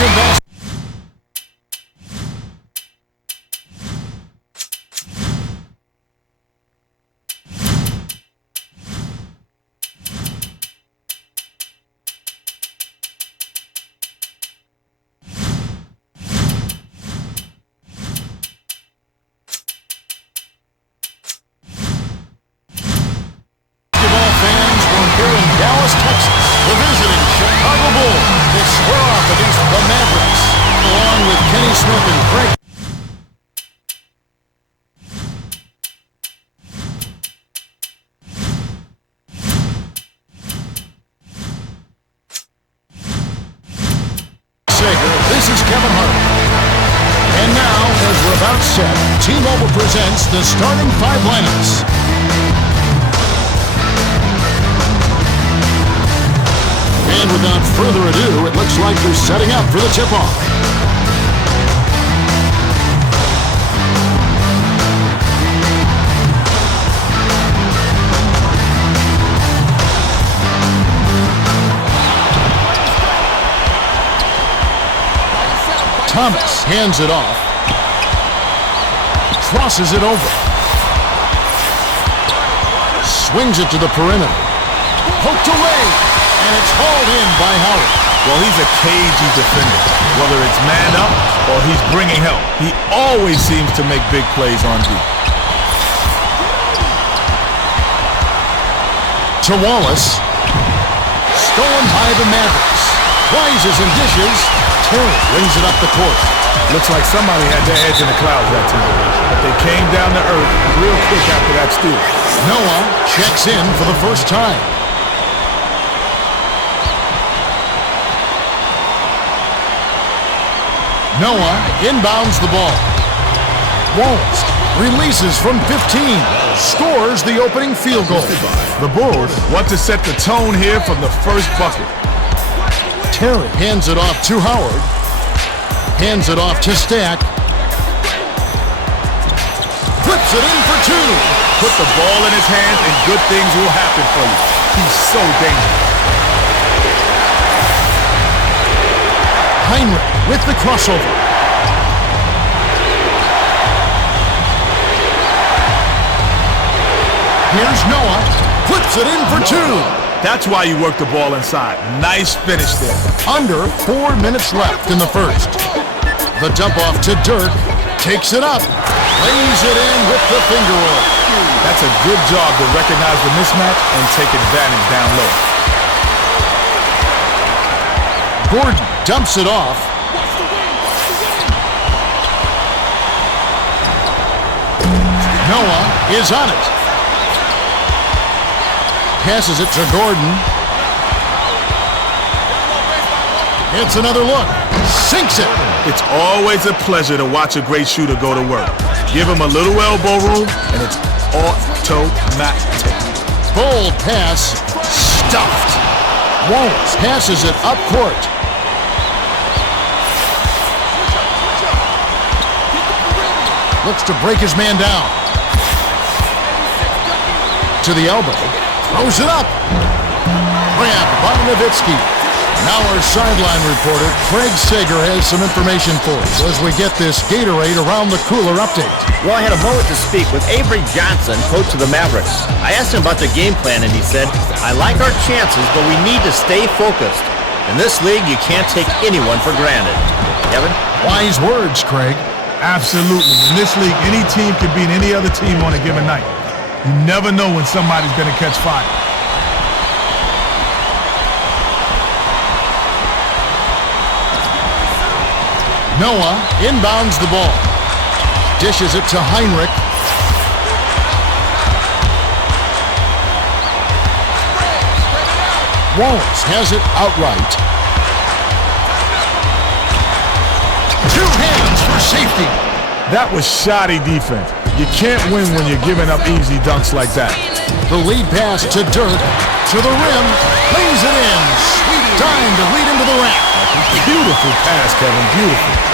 Boston basket. Dallas, Texas, the visiting Chicago Bulls will square off against the Mavericks, along with Kenny Smith and Craig. This is Kevin Hart. And now, as we're about set, T-Mobile presents the starting five lineups. And without further ado, it looks like they're setting up for the tip-off. Thomas hands it off. Crosses it over. Swings it to the perimeter. Poked away. And it's hauled in by Howard. Well, he's a cagey defender. Whether it's man up or he's bringing help, he always seems to make big plays on D. To Wallace. Stolen by the Mavericks. Rises and dishes. Terry brings it up the court. Looks like somebody had their heads in the clouds that time. But they came down to earth real quick after that steal. Noah checks in for the first time. Noah inbounds the ball. Wallace releases from 15. Scores the opening field goal. The Bulls want to set the tone here from the first bucket. Terry hands it off to Howard. Hands it off to Stack. Flips it in for two. Put the ball in his hands and good things will happen for you. He's so dangerous. Heinrich with the crossover. Here's Noah. Flips it in for two. That's why you work the ball inside. Nice finish there. Under 4 minutes left in the first. The dump off to Dirk. Takes it up. Lays it in with the finger roll. That's a good job to recognize the mismatch and take advantage down low. Gordon dumps it off. Noah is on it. Passes it to Gordon. It's another look. Sinks it. It's always a pleasure to watch a great shooter go to work. Give him a little elbow room, and it's automatic. Bold pass. Stuffed. Wallace passes it up court. Looks to break his man down. To the elbow. Throws it up. Grabbed by Nowitzki. Now our sideline reporter, Craig Sager, has some information for us as we get this Gatorade Around the Cooler update. Well, I had a moment to speak with Avery Johnson, coach of the Mavericks. I asked him about their game plan, and he said, I like our chances, but we need to stay focused. In this league, you can't take anyone for granted. Kevin? Wise words, Craig. Absolutely. In this league, any team can beat any other team on a given night. You never know when somebody's going to catch fire. Noah inbounds the ball. Dishes it to Heinrich. Wallace has it outright. Two hands for safety. That was shoddy defense. You can't win when you're giving up easy dunks like that. The lead pass to Dirk. To the rim. Lays it in. Sweet time to lead into the rack. Beautiful pass, Kevin. Beautiful.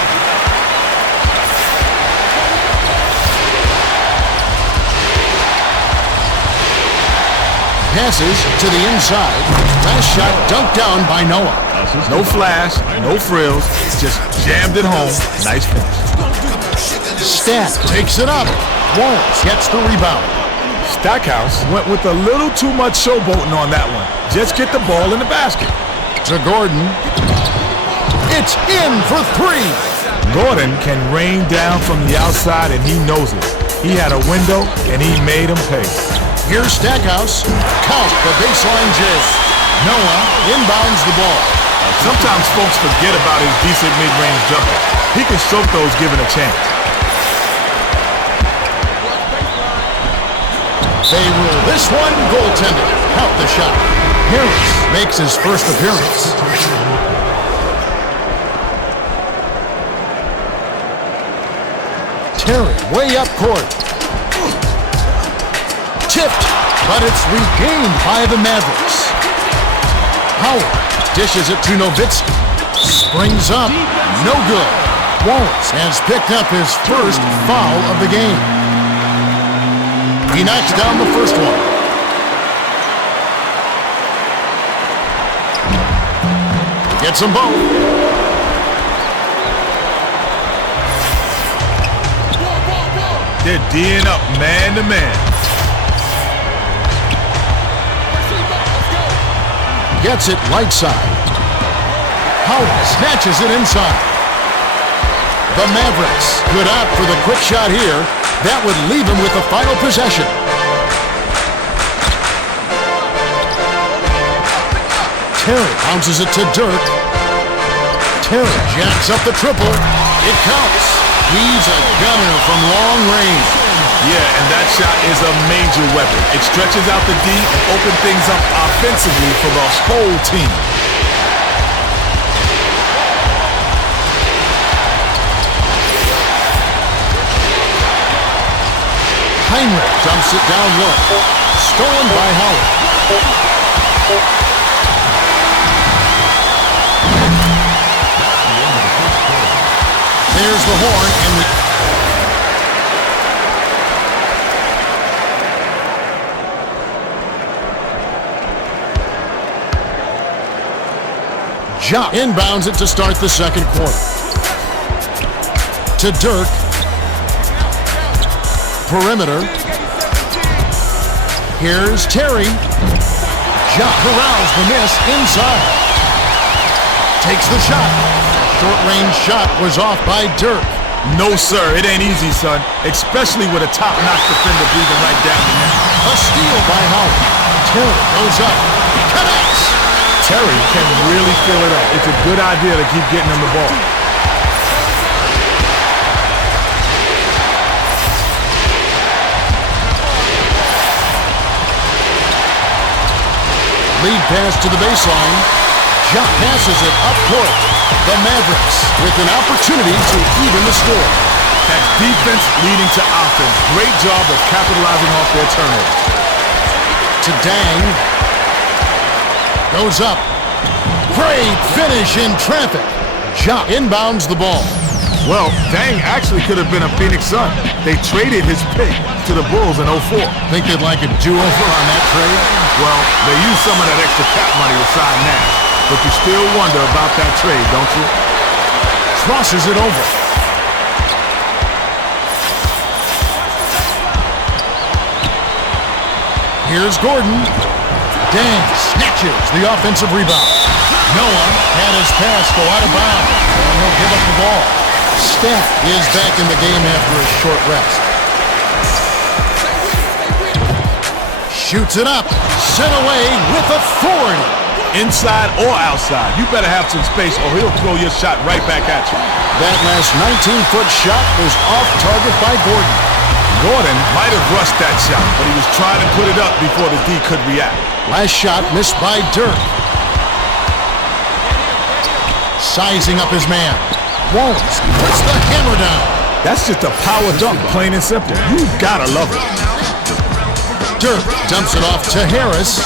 Passes to the inside. Last shot dunked down by Noah. No flash, no frills, just jammed it home. Nice finish. Stat takes it up. Wallace gets the rebound. Stackhouse went with a little too much showboating on that one. Just get the ball in the basket. To Gordon. It's in for three. Gordon can rain down from the outside, and he knows it. He had a window, and he made him pay. Here's Stackhouse. Count the baseline J. Noah inbounds the ball. Sometimes folks forget about his decent mid-range jumper. He can stroke those given a chance. They rule this one goaltending. Count the shot. Harris makes his first appearance. Terry way up court. Tipped, but it's regained by the Mavericks. Howard dishes it to Nowitzki. Springs up, no good. Wallace has picked up his first foul of the game. He knocks down the first one. Gets them both. They're D'ing up man to man. Gets it right side. Howard snatches it inside. The Mavericks good out for the quick shot here. That would leave him with the final possession. Terry bounces it to Dirk. Terry jacks up the triple. It counts. He's a gunner from long range. Yeah, and that shot is a major weapon. It stretches out the D and opens things up offensively for the whole team. Heinrich dumps it down low. Stolen by Howard. There's the horn and Jock inbounds it to start the second quarter. To Dirk. Perimeter. Here's Terry. Jock corrals the miss inside. Takes the shot. Short-range shot was off by Dirk. No, sir, it ain't easy, son. Especially with a top-notch defender breathing right down the net. A steal by Howard. Terry goes up. Connects. Terry can really fill it up. It's a good idea to keep getting him the ball. Lead pass to the baseline. Jock passes it up court. The Mavericks with an opportunity to even the score. That's defense leading to offense. Great job of capitalizing off their turnovers. To Dang. Goes up. Great finish in traffic. Jock inbounds the ball. Well, Dang actually could have been a Phoenix Sun. They traded his pick to the Bulls in 04. Think they'd like a do-over on that trade? Well, they used some of that extra cap money to sign Nash. But you still wonder about that trade, don't you? Crosses it over. Here's Gordon. Dang snatches the offensive rebound. Noah had his pass go out of bounds, and he'll give up the ball. Stat is back in the game after a short rest. Shoots it up. Sent away with authority. Inside or outside, you better have some space or he'll throw your shot right back at you. That last 19-foot shot was off target by Gordon. Gordon might have rushed that shot, but he was trying to put it up before the D could react. Last shot missed by Dirk. Sizing up his man. Wallace puts the hammer down. That's just a power dunk, plain and simple. You gotta love it. Dirk dumps it off to Harris.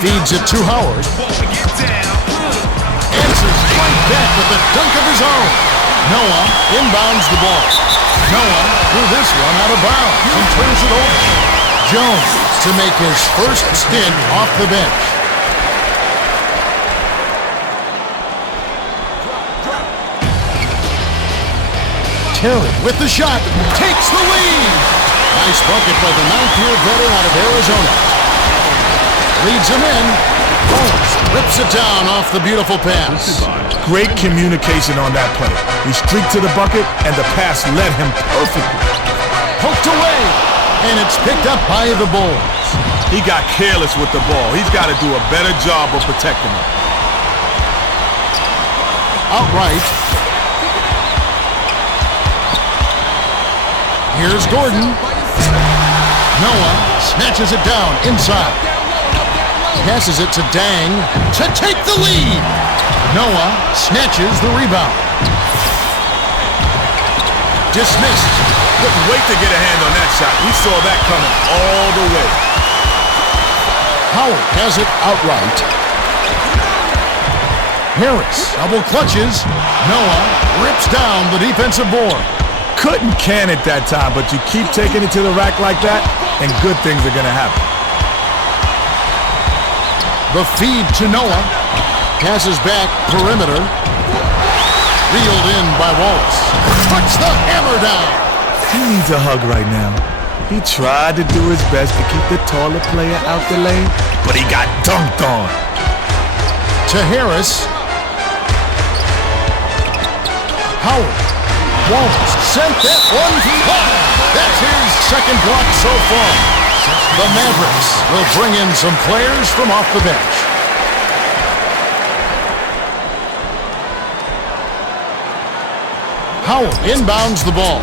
Feeds it to Howard. Answers right back with a dunk of his own. Noah inbounds the ball. Noah threw this one out of bounds and turns it over. Jones to make his first stint off the bench. Terry with the shot. Takes the lead. Nice bucket by the 9th-year veteran out of Arizona. Leads him in. Holmes rips it down off the beautiful pass. Great communication on that play. He streaked to the bucket, and the pass led him perfectly. Poked away, and it's picked up by the Bulls. He got careless with the ball. He's got to do a better job of protecting it. Outright. Here's Gordon. Noah snatches it down inside. Passes it to Dang to take the lead. Noah snatches the rebound. Dismissed. Couldn't wait to get a hand on that shot. We saw that coming all the way. Howard has it outright. Harris double clutches. Noah rips down the defensive board. Couldn't can it that time, but you keep taking it to the rack like that, and good things are going to happen. The feed to Noah. Passes back perimeter. Reeled in by Wallace. Puts the hammer down. He needs a hug right now. He tried to do his best to keep the taller player out the lane, but he got dunked on. To Harris. Howard. Wallace sent that one fly. That's his second block so far. The Mavericks will bring in some players from off the bench. Howard inbounds the ball.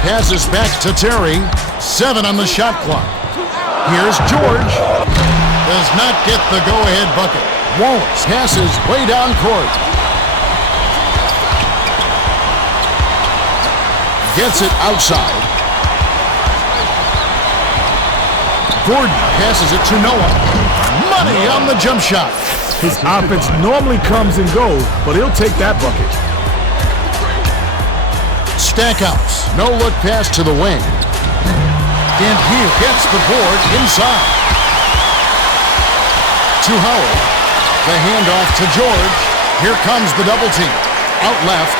Passes back to Terry. 7 on the shot clock. Here's George. Does not get the go-ahead bucket. Wallace passes way down court. Gets it outside. Gordon passes it to Noah. Money on the jump shot. His offense normally comes and goes, but he'll take that bucket. Stackhouse. No look pass to the wing. And here gets the board inside. To Howard. The handoff to George. Here comes the double team. Out left.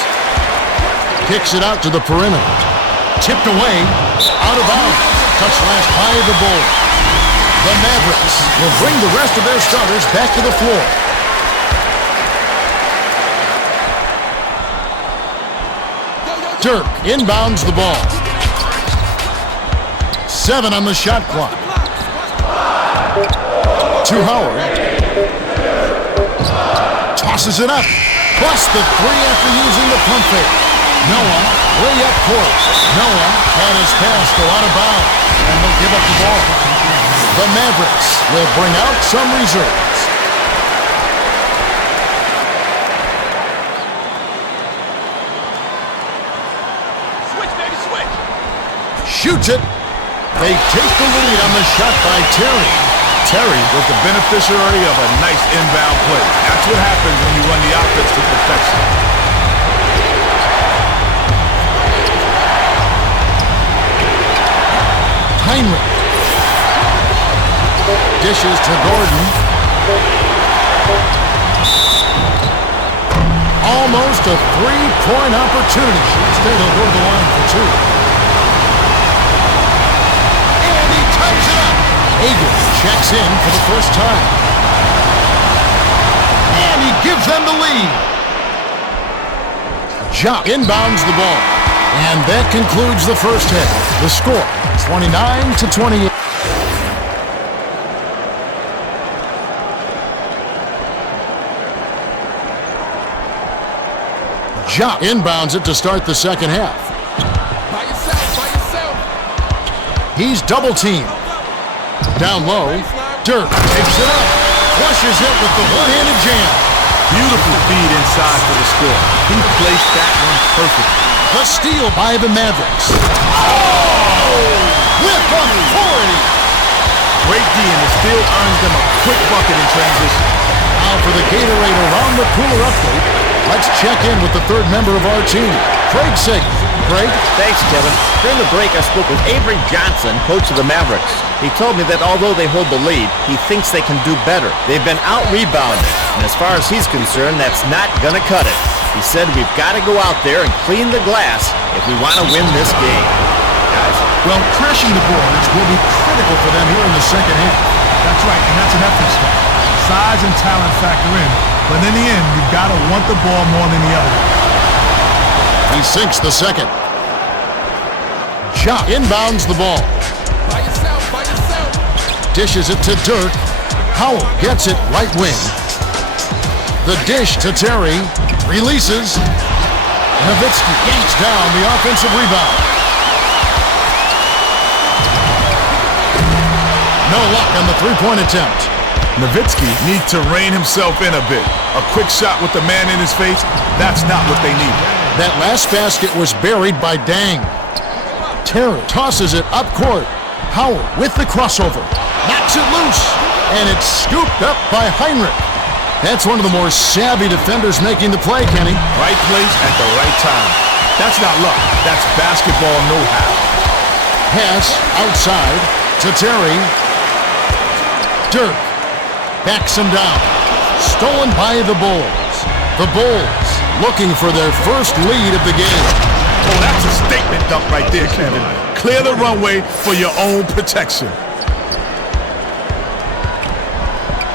Kicks it out to the perimeter. Tipped away. Out of bounds. Touched last by the Bulls. The Mavericks will bring the rest of their starters back to the floor. Dirk inbounds the ball. 7 on the shot clock. To Howard. Tosses it up. Plus the 3 after using the pump fake. Noah way up court. Noah had his pass go out of bounds and will give up the ball. The Mavericks will bring out some reserves. Switch, baby, switch. Shoots it. They take the lead on the shot by Terry. Terry was the beneficiary of a nice inbound play. That's what happens when you run the offense to perfection. Heinrich. Dishes to Gordon. Almost a 3-point opportunity. Instead he'll go to the line for 2. And he ties it up. Egan checks in for the first time. And he gives them the lead. Ja inbounds the ball. And that concludes the first half. The score, 29-28. Ja inbounds it to start the second half. By yourself. He's double teamed. Down low, Dirk takes it up. Flushes it with the one-handed jam. Beautiful feed inside for the score. He placed that one perfectly. The steal by the Mavericks. Oh! With authority. Great D, and it still earns them a quick bucket in transition. Now for the Gatorade Around the Cooler update, let's check in with the third member of our team, Craig Sager. Craig? Thanks, Kevin. During the break, I spoke with Avery Johnson, coach of the Mavericks. He told me that although they hold the lead, he thinks they can do better. They've been out-rebounded, and as far as he's concerned, that's not gonna cut it. He said we've got to go out there and clean the glass if we want to win this game. Guys. Well, crashing the boards will be critical for them here in the second half. That's right, and that's an effort stat. Size and talent factor in, but in the end, you've got to want the ball more than the other. He sinks the second. Shot inbounds the ball. By yourself, by yourself. Dishes it to Dirt. Howell gets it right wing. The dish to Terry. Releases. Nowitzki yanks down the offensive rebound. No luck on the three-point attempt. Nowitzki needs to rein himself in a bit. A quick shot with the man in his face, that's not what they need. That last basket was buried by Dang. Terry tosses it up court. Howard with the crossover. Knocks it loose. And it's scooped up by Heinrich. That's one of the more savvy defenders making the play, Kenny. Right place at the right time. That's not luck. That's basketball know-how. Pass outside to Terry. Dirk backs him down. Stolen by the Bulls. The Bulls looking for their first lead of the game. Oh, that's a statement dunk right there, Kevin. Clear the runway for your own protection.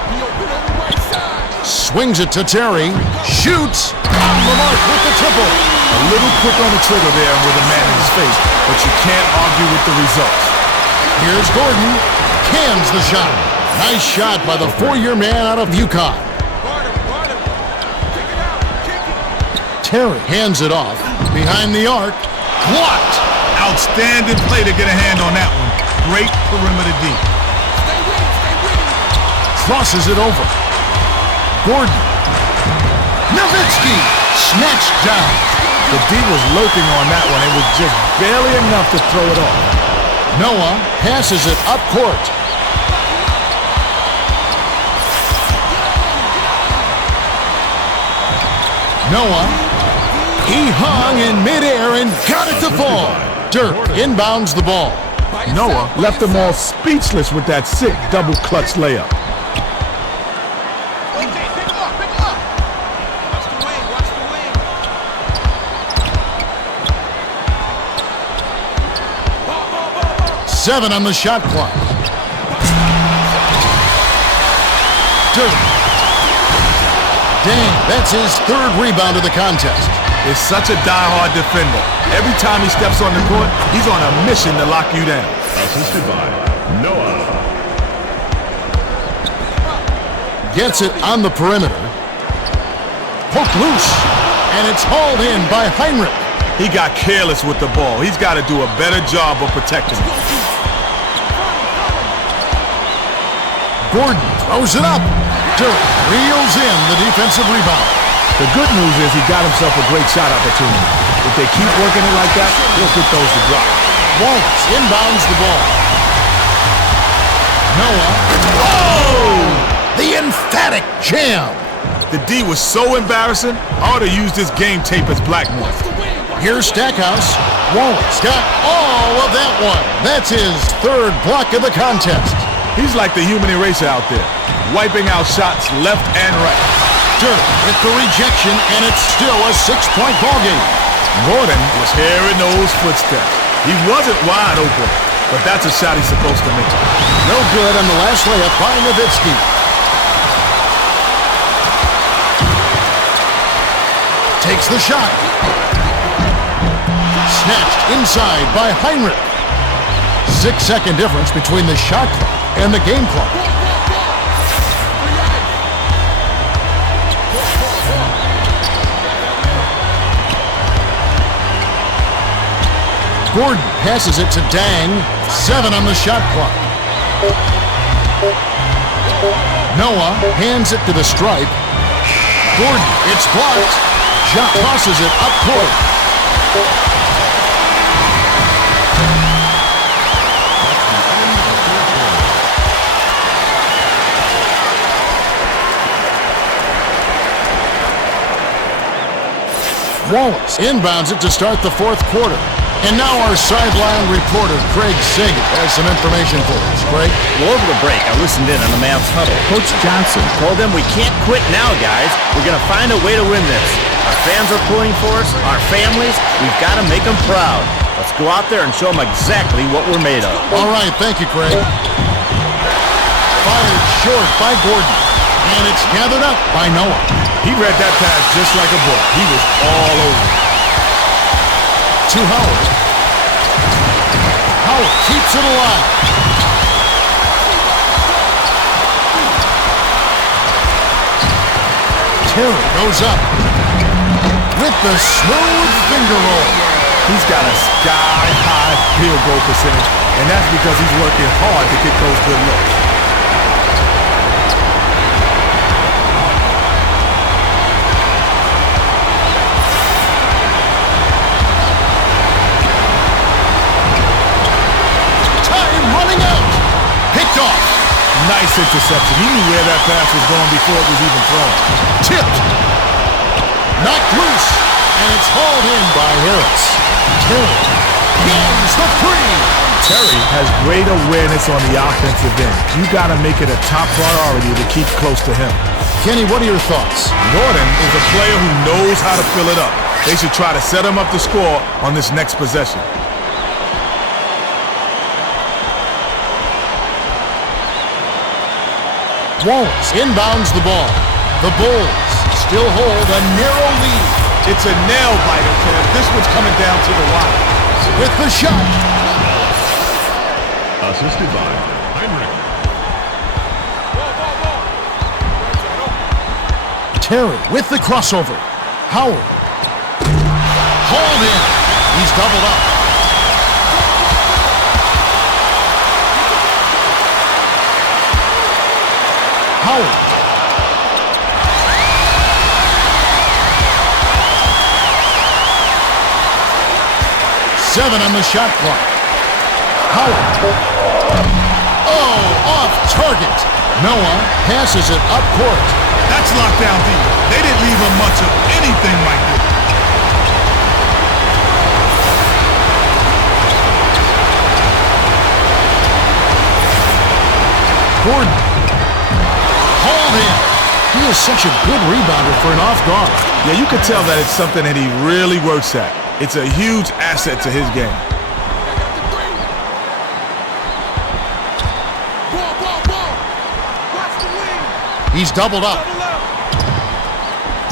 He open on the right side. Swings it to Terry. Shoots. On the mark with the triple. A little quick on the trigger there with a man in his face, but you can't argue with the results. Here's Gordon. Cans the shot. Nice shot by the four-year man out of UConn. Guard him, guard him. Kick it out, kick it. Terry hands it off. Behind the arc. Blocked. Outstanding play to get a hand on that one. Great perimeter D. Stay with him, stay with him. Crosses it over. Gordon. Nowitzki. Snatched down. The D was lurking on that one. It was just barely enough to throw it off. Noah passes it up court. Noah, he hung in midair and got it to fall. Dirk inbounds the ball. Noah left them all speechless with that sick double clutch layup. Seven on the shot clock. Dirk. Dang, that's his third rebound of the contest. Is such a die-hard defender. Every time he steps on the court, he's on a mission to lock you down. Assisted by Noah. Gets it on the perimeter. Poked loose. And it's hauled in by Heinrich. He got careless with the ball. He's got to do a better job of protecting it. Gordon throws it up. Dirk reels in the defensive rebound. The good news is he got himself a great shot opportunity. If they keep working it like that, he'll get those to drop. Wallace inbounds the ball. Noah. Oh! The emphatic jam. The D was so embarrassing, I ought to use this game tape as blackmail. Here's Stackhouse. Wallace got all of that one. That's his third block of the contest. He's like the human eraser out there, wiping out shots left and right. Dirk with the rejection, and it's still a 6-point ballgame. Gordon was hearing those footsteps. He wasn't wide open, but that's a shot he's supposed to make. No good on the last layup by Nowitzki. Takes the shot. Snatched inside by Heinrich. 6-second difference between the shot clock and the game clock. Gordon passes it to Dang. 7 on the shot clock. Noah hands it to the stripe. Gordon, it's blocked. Shot tosses it up court. Wallace inbounds it to start the fourth quarter. And now our sideline reporter, Craig Sager, has some information for us. Craig? Well, over the break, I listened in on the Mavs huddle. Coach Johnson told them, we can't quit now, guys. We're going to find a way to win this. Our fans are pulling for us, our families. We've got to make them proud. Let's go out there and show them exactly what we're made of. All right, thank you, Craig. Fired short by Gordon. And it's gathered up by Noah. He read that pass just like a book. He was all over it. To Howard. Howard keeps it alive. Terry goes up with the smooth finger roll. He's got a sky-high field goal percentage, and that's because he's working hard to get those good looks. Running out. Picked off. Nice interception. He knew where that pass was going before it was even thrown. Tipped. Knocked loose. And it's hauled in by Harris. Terry gains the three. Terry has great awareness on the offensive end. You got to make it a top priority to keep close to him. Kenny, what are your thoughts? Gordon is a player who knows how to fill it up. They should try to set him up to score on this next possession. Wallace inbounds the ball. The Bulls still hold a narrow lead. It's a nail-biter, Kev. This one's coming down to the wire. With the shot. Assisted by Heinrich. Terry with the crossover. Howard. Hauled in. He's doubled up. Howard. Seven on the shot clock. Howard. Oh, off target. Noah passes it up court. That's lockdown D. They didn't leave him much of anything like this. Gordon. Hauled in. He is such a good rebounder for an off guard. Yeah, you can tell that it's something that he really works at. It's a huge asset to his game. He's doubled up.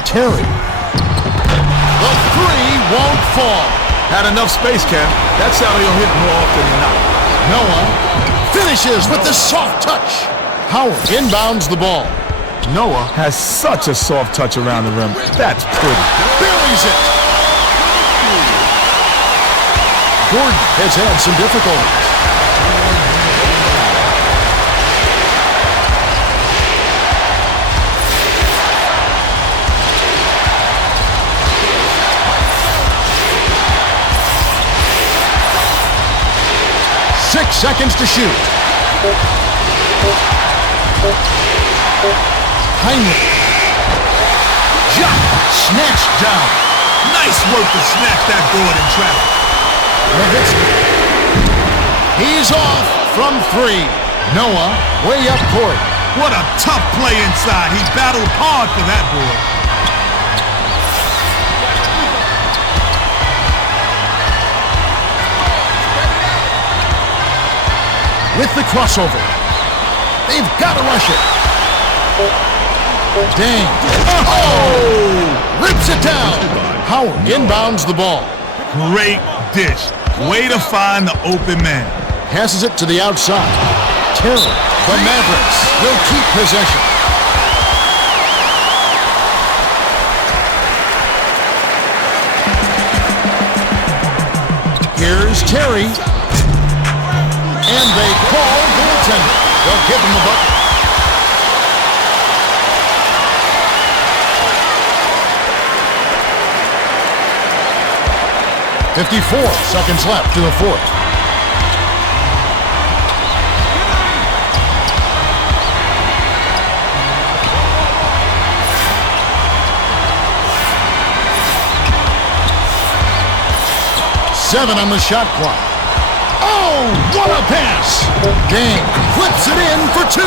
Terry. The three won't fall. Had enough space, Cam. That's how he'll hit more often than not. Noah finishes with the soft touch. Howard inbounds the ball. Noah has such a soft touch around the rim. That's pretty. Buries it. Gordon has had some difficulties. Six seconds to shoot. Heinrich. Shot snatched down. Nice work to snatch that board in traffic. Levitsky. He's off from three. Noah way up court. What a tough play inside. He battled hard for that board. With the crossover. They've got to rush it. Dang. Oh! Rips it down. Howard inbounds the ball. Great dish. Way to find the open man. Passes it to the outside. Terry. The Mavericks will keep possession. Here's Terry. And they call goaltender. They'll give him the bucket. .54 seconds left to the fourth. 7 on the shot clock. Oh, what a pass! Dang, flips it in for 2.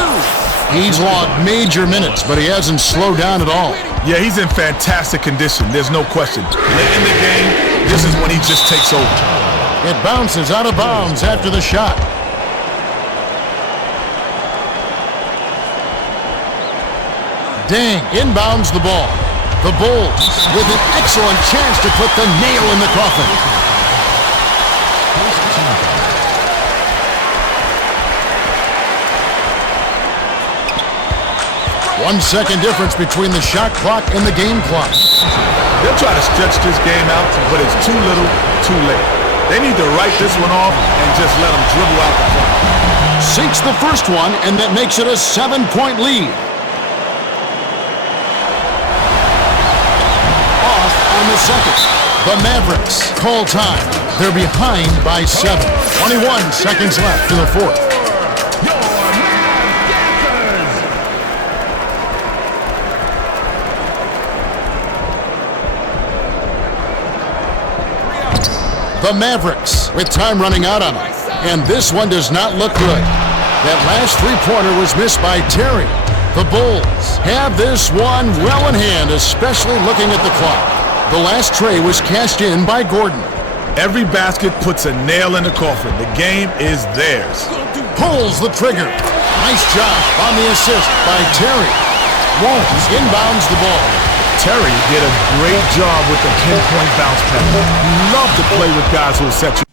He's logged major minutes, but he hasn't slowed down at all. Yeah, he's in fantastic condition. There's no question. Late in the game, this is when he just takes over. It bounces out of bounds after the shot. Dang inbounds the ball. The Bulls with an excellent chance to put the nail in the coffin. 1 second difference between the shot clock and the game clock. They'll try to stretch this game out, but it's too little, too late. They need to write this one off and just let them dribble out the clock. Sinks the first one, and that makes it a 7-point lead. Off on the second. The Mavericks call time. They're behind by 7. 21 seconds left in the fourth. The Mavericks with time running out on them. And this one does not look good. That last three-pointer was missed by Terry. The Bulls have this one well in hand, especially looking at the clock. The last tray was cashed in by Gordon. Every basket puts a nail in the coffin. The game is theirs. Pulls the trigger. Nice job on the assist by Terry. Won't inbounds the ball. Terry did a great job with the pinpoint bounce pass. Love to play with guys who will set you.